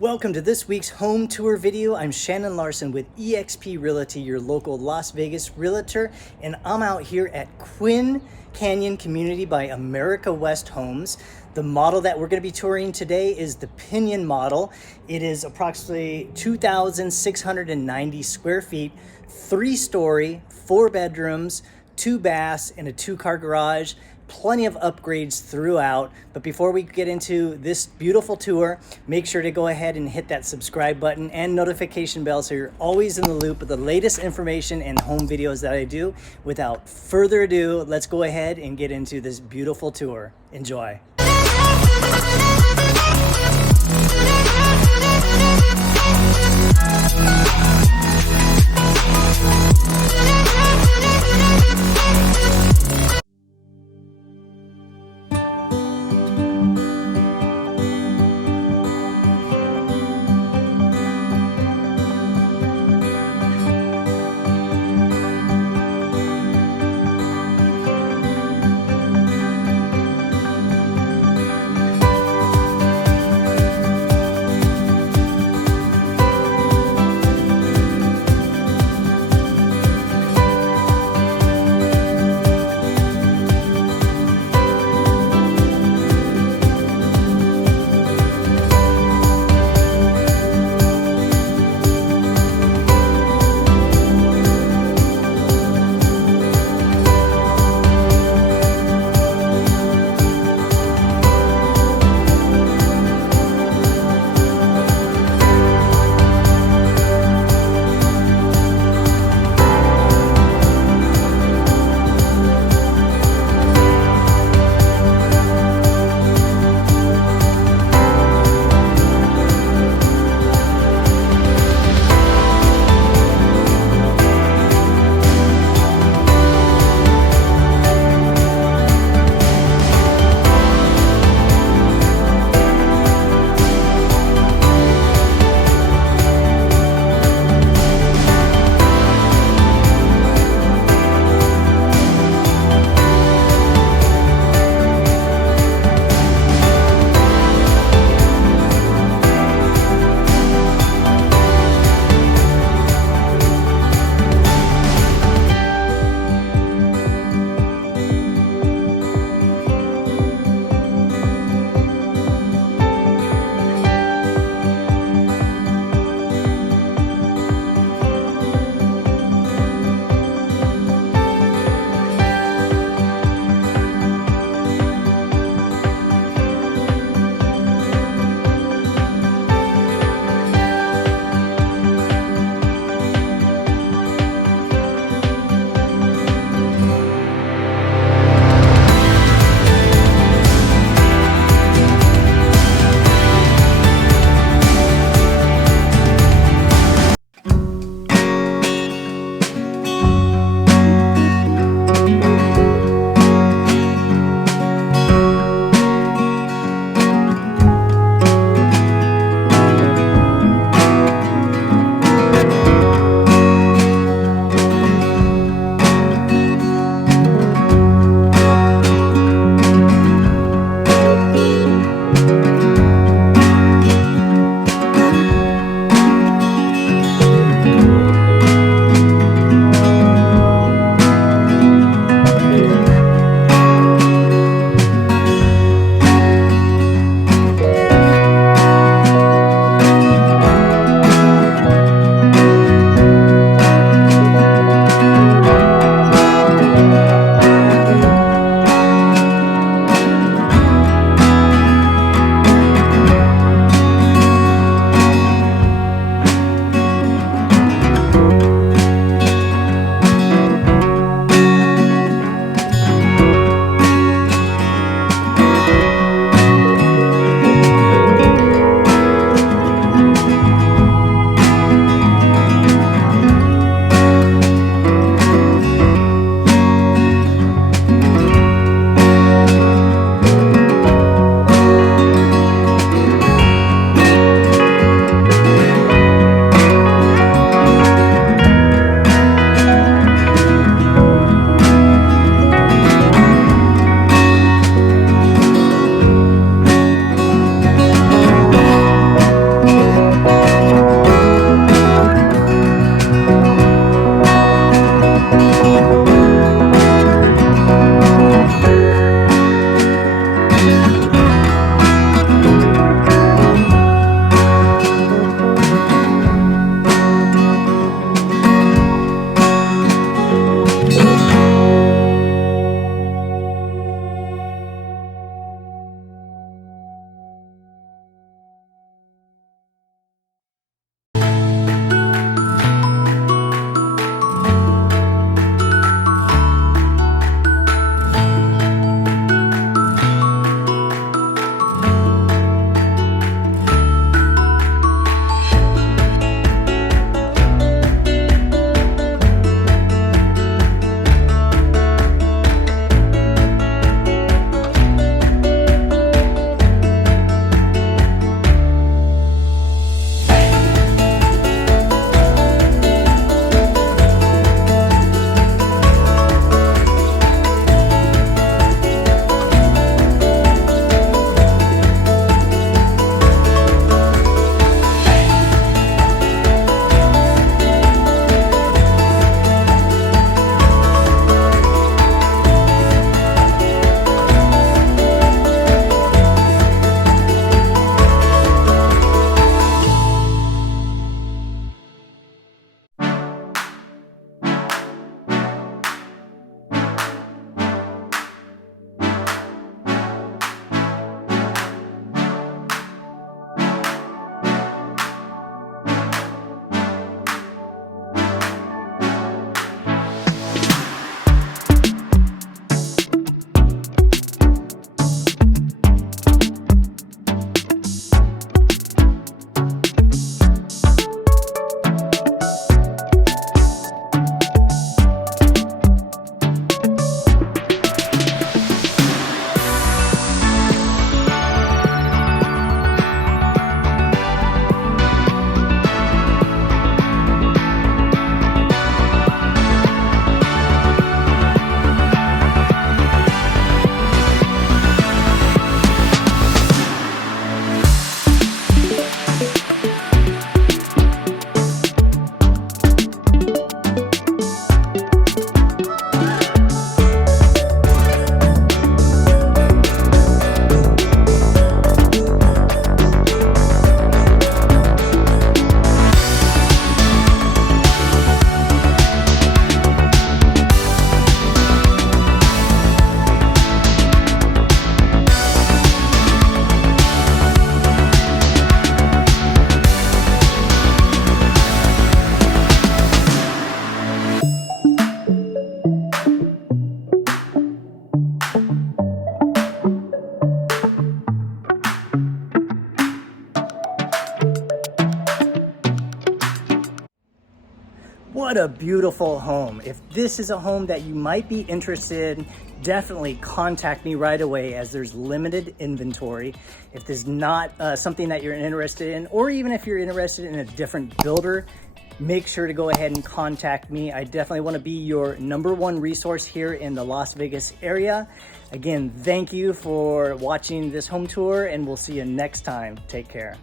Welcome to this week's home tour video. I'm Shannon Larsen with eXp Realty, your local Las Vegas realtor, and I'm out here at Quinn Canyon community by America West Homes. The model that we're going to be touring today is the Pinion model. It is approximately 2,690 square feet, 3-story, 4 bedrooms, 2 baths, and a 2-car garage. Plenty of upgrades throughout. But before we get into this beautiful tour, make sure to go ahead and hit that subscribe button and notification bell so you're always in the loop with the latest information and home videos that I do. Without further ado, let's go ahead and get into this beautiful tour. Enjoy. What a beautiful home. If this is a home that you might be interested in, definitely contact me right away, as there's limited inventory. If there's not something that you're interested in, or even if you're interested in a different builder, make sure to go ahead and contact me. I definitely want to be your #1 resource here in the Las Vegas area. Again, thank you for watching this home tour, and we'll see you next time. Take care.